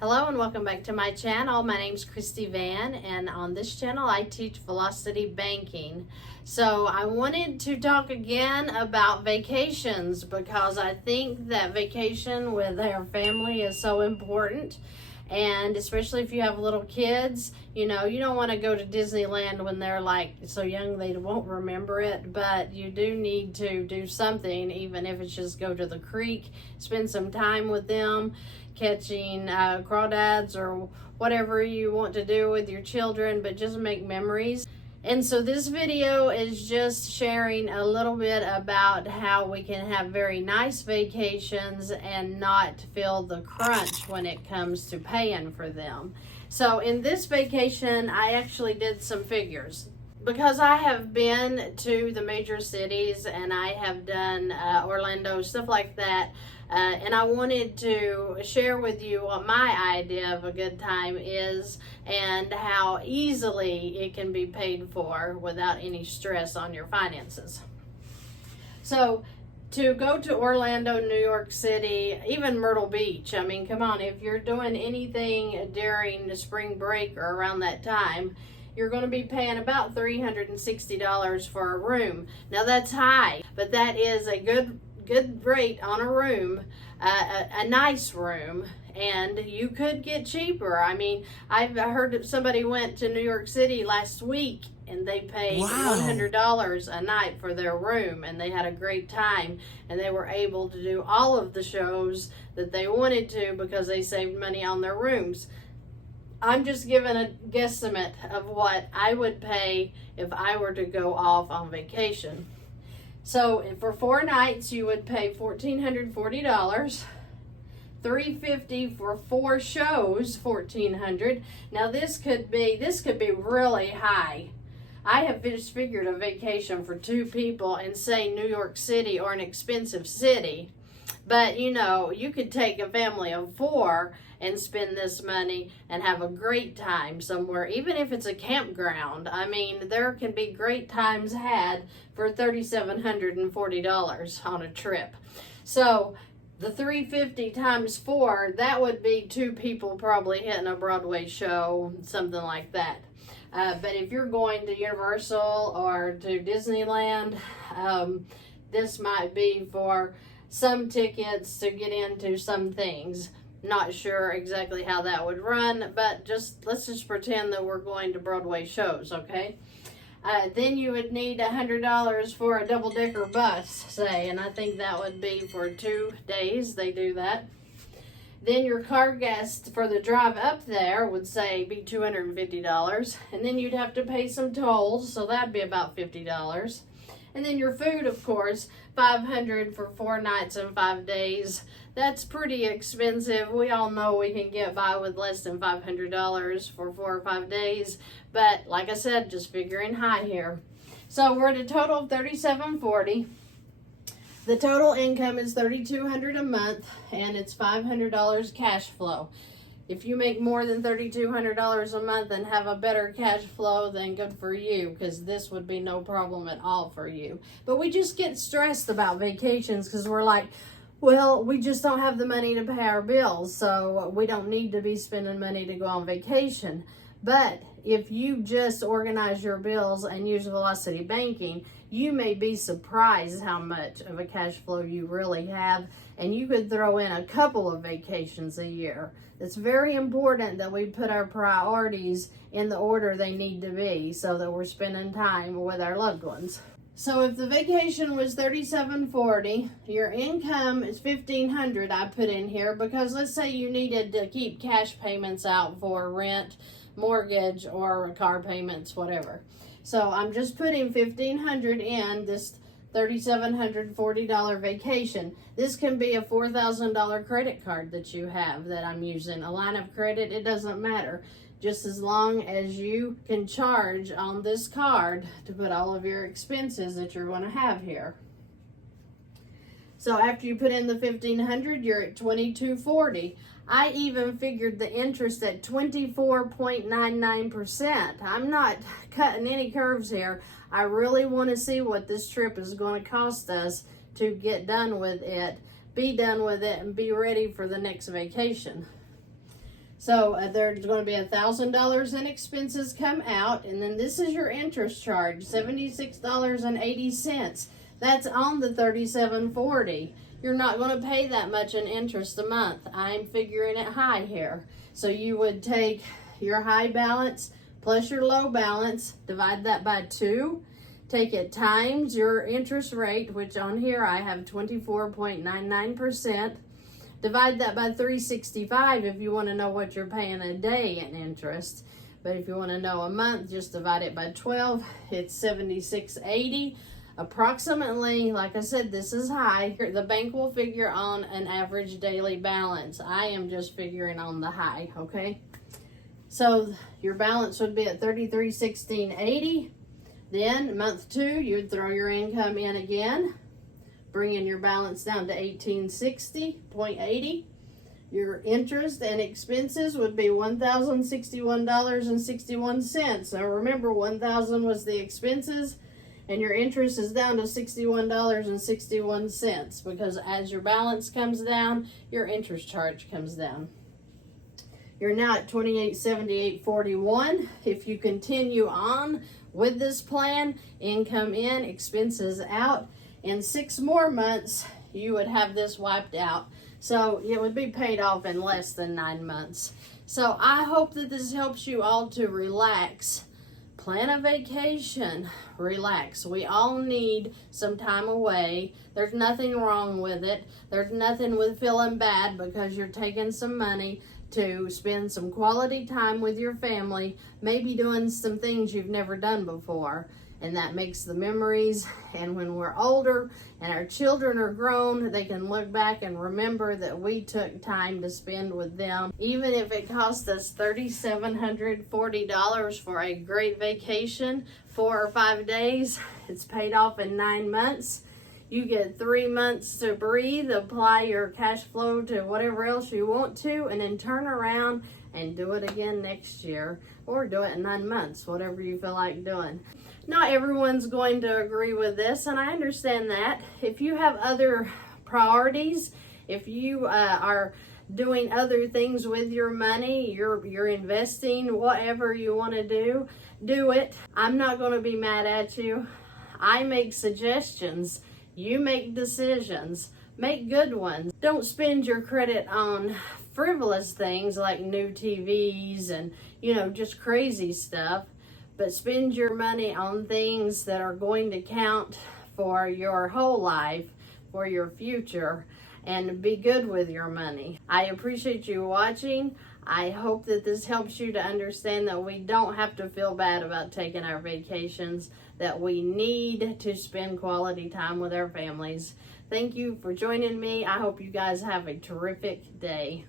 Hello and welcome back to my channel. My name's Christy Vann, and on this channel I teach velocity banking. So I wanted to talk again about vacations because I think that vacation with our family is so important. And especially if you have little kids, you know, you don't want to go to Disneyland when they're like so young they won't remember it, but you do need to do something, even if it's just go to the creek, spend some time with them, catching crawdads or whatever you want to do with your children, but just make memories. And so this video is just sharing a little bit about how we can have very nice vacations and not feel the crunch when it comes to paying for them. So in this vacation, I actually did some figures. Because I have been to the major cities and I have done Orlando, stuff like that, and I wanted to share with you what my idea of a good time is and how easily it can be paid for without any stress on your finances. So to go to Orlando, New York City, even Myrtle Beach, I mean, come on, if you're doing anything during the spring break or around that time, you're going to be paying about $360 for a room. Now that's high, but that is a good rate on a room, a nice room, and you could get cheaper. I mean, I've heard somebody went to New York City last week and they paid $100 a night for their room, and they had a great time, and they were able to do all of the shows that they wanted to because they saved money on their rooms. I'm just giving a guesstimate of what I would pay if I were to go off on vacation. So for 4 nights, you would pay $1,440, $350 for 4 shows, $1,400. Now this could be really high. I have just figured a vacation for 2 people in, say, New York City or an expensive city. But, you know, you could take a family of 4 and spend this money and have a great time somewhere, even if it's a campground. I mean, there can be great times had for $3,740 on a trip. So the $350 times 4, that would be 2 people probably hitting a Broadway show, something like that. But if you're going to Universal or to Disneyland, this might be for some tickets to get into some things. Not sure exactly how that would run, but let's just pretend that we're going to Broadway shows, okay? Then you would need $100 for a double-decker bus, say, and I think that would be for 2 days. They do that. Then your car gas for the drive up there would, say, be $250, and then you'd have to pay some tolls, so that'd be about $50. And then your food, of course, $500 for 4 nights and 5 days. That's pretty expensive. We all know we can get by with less than $500 for 4 or 5 days. But like I said, just figuring high here. So we're at a total of $3,740. The total income is $3,200 a month, and it's $500 cash flow. If you make more than $3,200 a month and have a better cash flow, then good for you, because this would be no problem at all for you. But we just get stressed about vacations because we're like, well, we just don't have the money to pay our bills, so we don't need to be spending money to go on vacation. But if you just organize your bills and use velocity banking, you may be surprised how much of a cash flow you really have, and you could throw in a couple of vacations a year. It's very important that we put our priorities in the order they need to be so that we're spending time with our loved ones. So if the vacation was $3,740, your income is $1,500 I put in here because let's say you needed to keep cash payments out for rent, mortgage, or car payments, whatever. So I'm just putting $1,500 in this $3,740 vacation. This can be a $4,000 credit card that you have that I'm using. A line of credit, it doesn't matter. Just as long as you can charge on this card to put all of your expenses that you're going to have here. So after you put in the $1,500, you're at $2,240. I even figured the interest at 24.99%. I'm not cutting any curves here. I really want to see what this trip is going to cost us to get done with it, be done with it, and be ready for the next vacation. So there's going to be $1,000 in expenses come out, and then this is your interest charge, $76.80. That's on the $37.40. You're not going to pay that much in interest a month. I'm figuring it high here. So you would take your high balance plus your low balance, divide that by 2, take it times your interest rate, which on here I have 24.99%. Divide that by 365 if you want to know what you're paying a day in interest. But if you want to know a month, just divide it by 12. It's $76.80. Approximately, like I said, this is high. The bank will figure on an average daily balance. I am just figuring on the high, okay? So your balance would be at $33.16.80. Then month 2, you'd throw your income in again, bringing your balance down to $1860.80. Your interest and expenses would be $1,061.61. Now remember, $1,000 was the expenses, and your interest is down to $61.61 because as your balance comes down, your interest charge comes down. You're now at $2878.41. If you continue on with this plan, income in, expenses out, in 6 more months, you would have this wiped out. So it would be paid off in less than 9 months. So I hope that this helps you all to relax. Plan a vacation, relax. We all need some time away. There's nothing wrong with it. There's nothing with feeling bad because you're taking some money to spend some quality time with your family, maybe doing some things you've never done before. And that makes the memories, and when we're older and our children are grown, they can look back and remember that we took time to spend with them. Even if it cost us $3,740 for a great vacation, 4 or 5 days, it's paid off in 9 months. You get 3 months to breathe, apply your cash flow to whatever else you want to, and then turn around and do it again next year, or do it in 9 months, whatever you feel like doing. Not everyone's going to agree with this, and I understand that. If you have other priorities, if you are doing other things with your money, you're investing, whatever you want to do it. I'm not going to be mad at you. I make suggestions. You make decisions. Make good ones. Don't spend your credit on frivolous things like new TVs and, just crazy stuff. But spend your money on things that are going to count for your whole life, for your future, and be good with your money. I appreciate you watching. I hope that this helps you to understand that we don't have to feel bad about taking our vacations, that we need to spend quality time with our families. Thank you for joining me. I hope you guys have a terrific day.